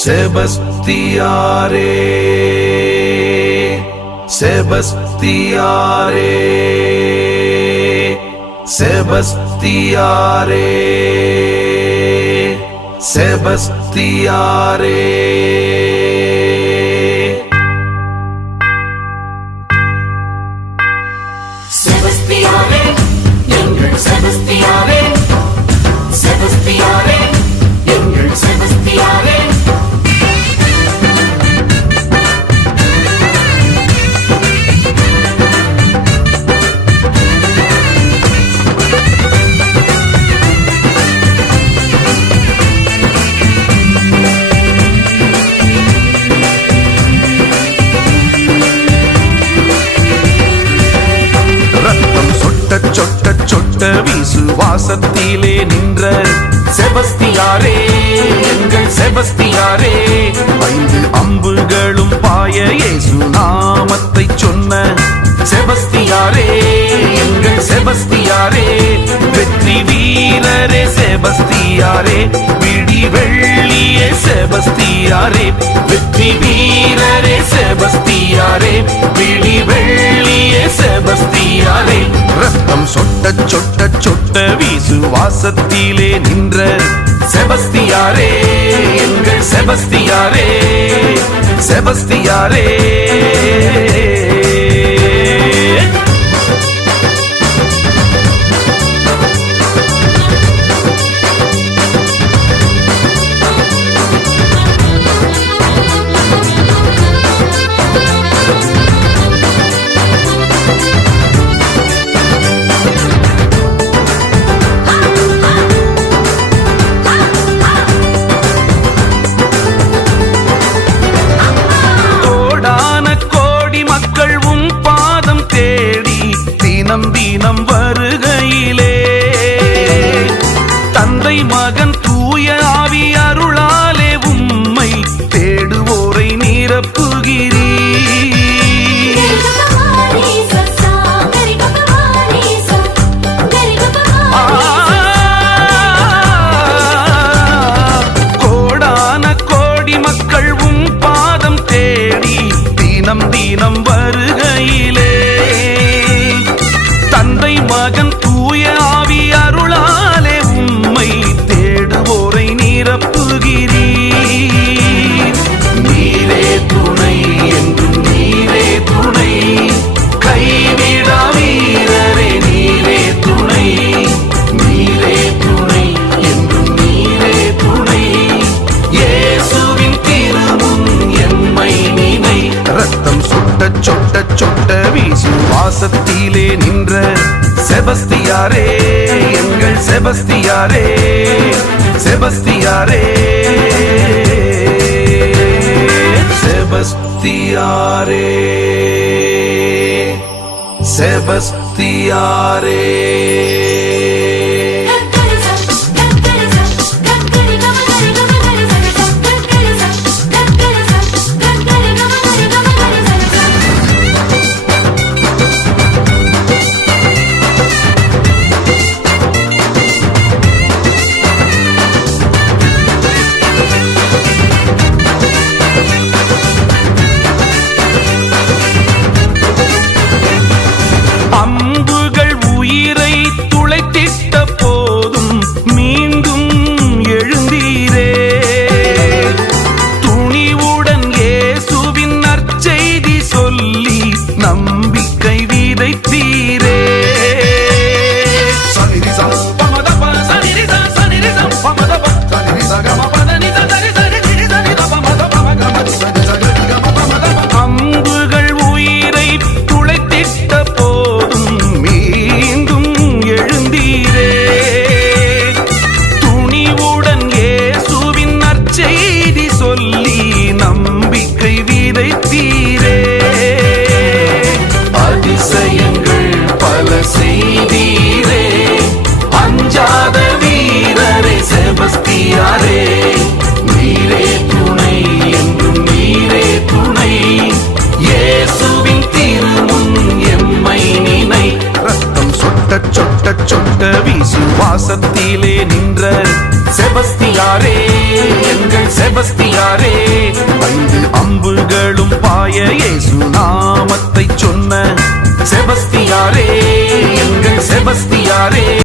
செபஸ்தியாரே செபஸ்தியாரே செபஸ்தியாரே செபஸ்தியாரே செபஸ்தியாரே எங்கள் செபஸ்தியாரே செபஸ்தியாரே எங்கள் செபஸ்தியாரே சொட்ட சொட்ட விசுவாசத்திலே நின்ற செபஸ்தியாரே எங்கள் செபஸ்தியாரே 5 அம்புகளும் பாய இயேசு நாமத்தை சொன்ன செபஸ்தியாரே எங்கள் செபஸ்தியாரே வெற்றி வீரரே செபஸ்தியாரே விடி வெள்ளியே செபஸ்தியாரே வெற்றி வீரரே செபஸ்தியாரே விடி வெள்ளியே செபஸ்தியாரே ரத்தம் சொட்ட சொட்ட சொட்ட விசுவாசத்திலே நின்ற செபஸ்தியாரே எங்கள் செபஸ்தியாரே செபஸ்தியாரே தினம் வருகையிலே தந்தை மகன் தூய ஆவி அருளாலே உம்மை தேடுவோரை நிரப்புகிறீர் கோடான கோடி மக்கள் உம் பாதம் தேடி தினம் வருகையிலே தந்தை மகன் தூய ஆவி அருளாலே உம்மை தேடுவோரை நிரப்புகிறீர் நீரே துணை என்றும் நீரே துணை கைவிடா வீரரே நீரே துணை நீரே துணை என்றும் நீரே துணை இயேசுவின் திருமுன் எம்மை நினை ரத்தம் சொட்ட சொட்ட சொட்ட விசுவாசத்திலே நின்ற செபஸ்தியாரே எங்கள் செபஸ்தியாரே செபஸ்தியாரே செபஸ்தியாரே செபஸ்தியாரே அம்புகள் உயிரை துளைத்திட்ட போதும் மீண்டும் எழுந்தீரே துணிவுடன் இயேசுவின் நற்செய்தி சொல்லி நம்பிக்கை விதைத்தீரே அம்புகள் உயிரை துளைத்திட்ட போதும் மீண்டும் எழுந்தீரே துணிவுடன் இயேசுவின் நற்செய்தி சொல்லி நம்பிக்கை விதைத்தீரே அதிசயங்கள் பல செய்தீரே அஞ்சாத வீரரே செபஸ்தியாரே நீரே துணை என்றும் நீரே துணை இயேசுவின் திருமுன் எம்மை நினை ரத்தம் சொட்ட சொட்ட சொட்ட விசுவாசத்திலே நின்ற செபஸ்தியாரே எங்கள் எங்கள் செபஸ்தியாரே 5 அம்புகளும் பாய இயேசு நாமத்தை சொன்ன செபஸ்தியாரே எங்கள் செபஸ்தியாரே